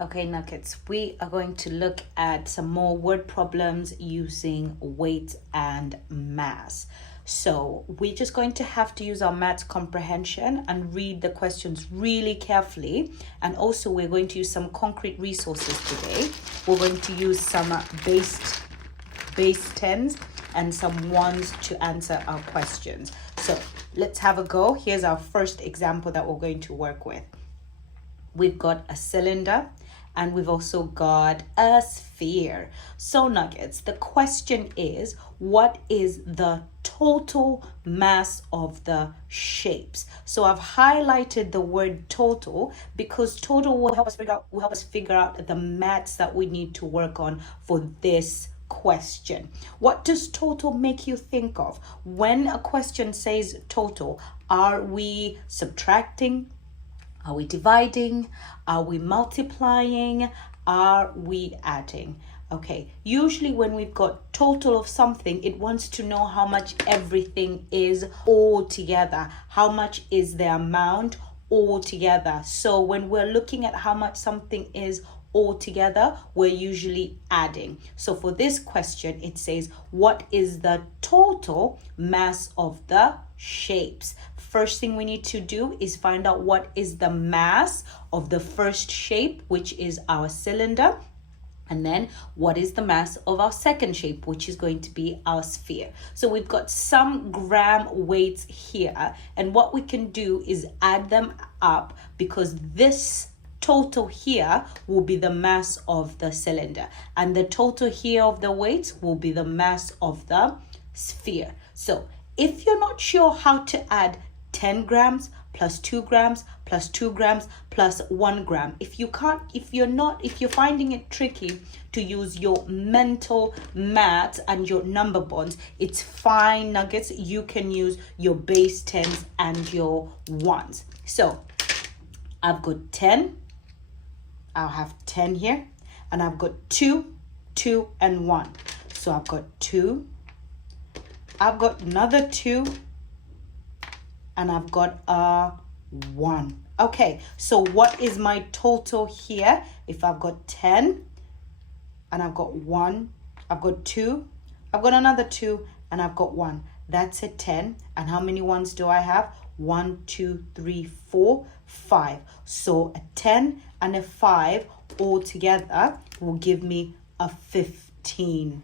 Okay, Nuggets, we are going to look at some more word problems using weight and mass. So we're just going to have to use our maths comprehension and read the questions really carefully. And also we're going to use some concrete resources today. We're going to use some base tens and some ones to answer our questions. So let's have a go. Here's our first example that we're going to work with. We've got a cylinder and we've also got a sphere. So Nuggets, the question is, what is the total mass of the shapes? So I've highlighted the word total because total will help us figure out the maths that we need to work on for this question. What does total make you think of? When a question says total, are we subtracting? Are we dividing? Are we multiplying? Are we adding? Okay, usually when we've got total of something, it wants to know how much everything is all together. How much is the amount all together? So when we're looking at how much something is all together, we're usually adding. So for this question, it says, what is the total mass of the shapes? First thing we need to do is find out what is the mass of the first shape, which is our cylinder. And then what is the mass of our second shape, which is going to be our sphere. So we've got some gram weights here. And what we can do is add them up because this total here will be the mass of the cylinder. And the total here of the weights will be the mass of the sphere. So if you're not sure how to add 10 grams plus 2 grams plus 2 grams plus 1 gram. If you're finding it tricky to use your mental maths and your number bonds, it's fine, Nuggets. You can use your base tens and your ones. So I've got 10. I'll have 10 here. And I've got 2, 2, and 1. So I've got 2. I've got another 2. And I've got a 1. Okay, so what is my total here? If I've got 10 and I've got 1, I've got 2, I've got another 2, and I've got 1. That's a 10. And how many ones do I have? 1, 2, 3, 4, 5. So a 10 and a 5 all together will give me a 15.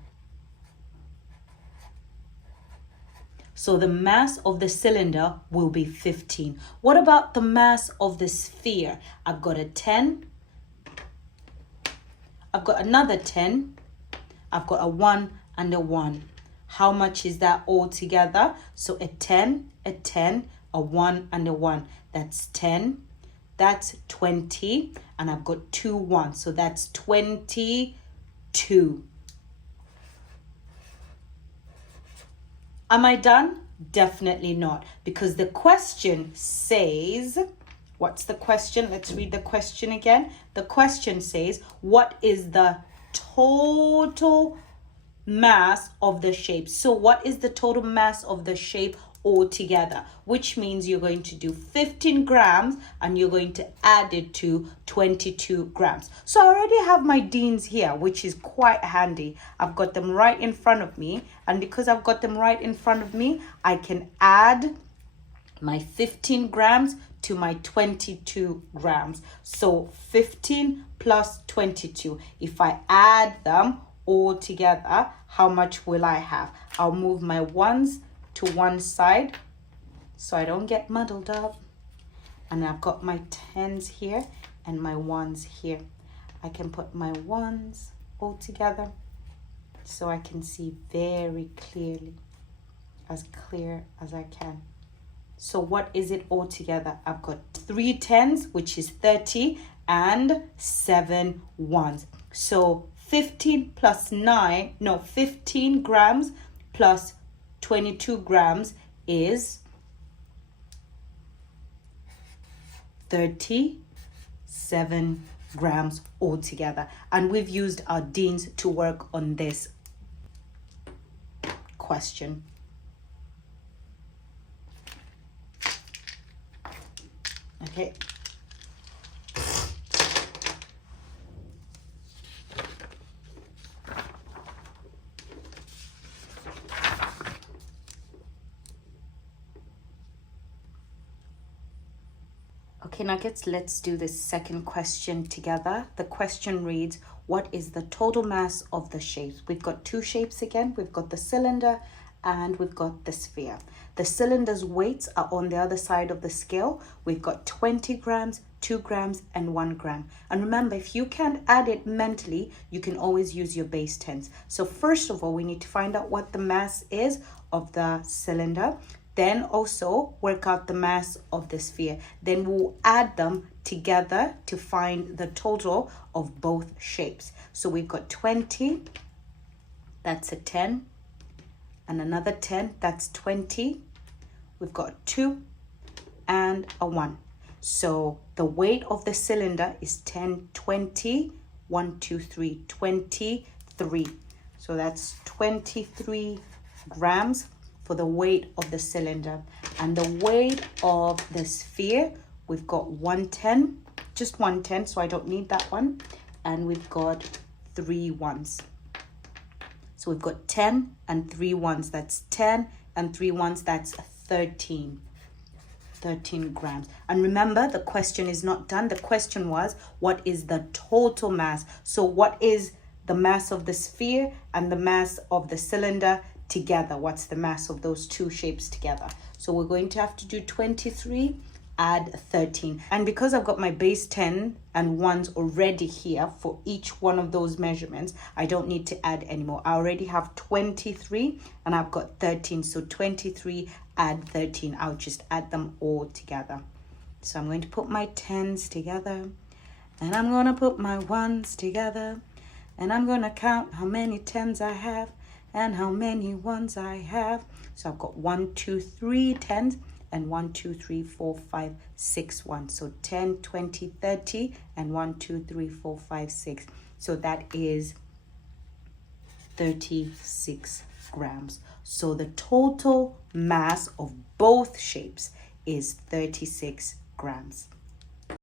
So the mass of the cylinder will be 15. What about the mass of the sphere? I've got a 10. I've got another 10. I've got a 1 and a 1. How much is that all together? So a 10, a 1, and a 1. That's 10. That's 20. And I've got 2 1s. So that's 22. Am I done? Definitely not. Because the question says, what's the question? Let's read the question again. The question says, what is the total mass of the shape? So what is the total mass of the shape altogether? Which means you're going to do 15 grams and you're going to add it to 22 grams. So I already have my deans here, which is quite handy. I've got them right in front of me. And because I've got them right in front of me, I can add my 15 grams to my 22 grams. So 15 plus 22. If I add them all together, how much will I have? I'll move my ones to one side so I don't get muddled up. And I've got my 10s here and my 1s here. I can put my 1s all together so I can see very clearly, as clear as I can. So what is it all together? I've got 3 10s, which is 30, and 7 1s. So 15 grams plus 22 grams is 37 grams altogether. And we've used our deans to work on this question. Okay. Okay, nuggets, let's do this second question together. The question reads, what is the total mass of the shapes? We've got two shapes again. We've got the cylinder and we've got the sphere. The cylinder's weights are on the other side of the scale. We've got 20 grams, 2 grams, and 1 gram. And remember, if you can't add it mentally, you can always use your base tens. So first of all, we need to find out what the mass is of the cylinder. Then also work out the mass of the sphere. Then we'll add them together to find the total of both shapes. So we've got 20, that's a 10, and another 10, that's 20. We've got 2 and a 1. So the weight of the cylinder is 10, 20, 1, 2, 3, 23. So that's 23 grams for the weight of the cylinder. And the weight of the sphere, we've got 110, just 110, so I don't need that one. And we've got 3 ones. So we've got 10 and 3 ones. That's 10 and 3 ones. That's 13 grams. And remember, the question is not done. The question was, what is the total mass? So what is the mass of the sphere and the mass of the cylinder together? What's the mass of those two shapes together? So we're going to have to do 23 add 13, and because I've got my base 10 and ones already here for each one of those measurements, I don't need to add anymore. I already have 23 and I've got 13, so 23 add 13, I'll just add them all together. So I'm going to put my 10s together, and I'm going to put my ones together, and I'm going to count how many 10s I have and how many ones I have. So I've got 1, 2, 3 10s and 1, 2, 3, 4, 5, 6 ones. So 10, 20, 30 and 1, 2, 3, 4, 5, 6. So that is 36 grams. So the total mass of both shapes is 36 grams.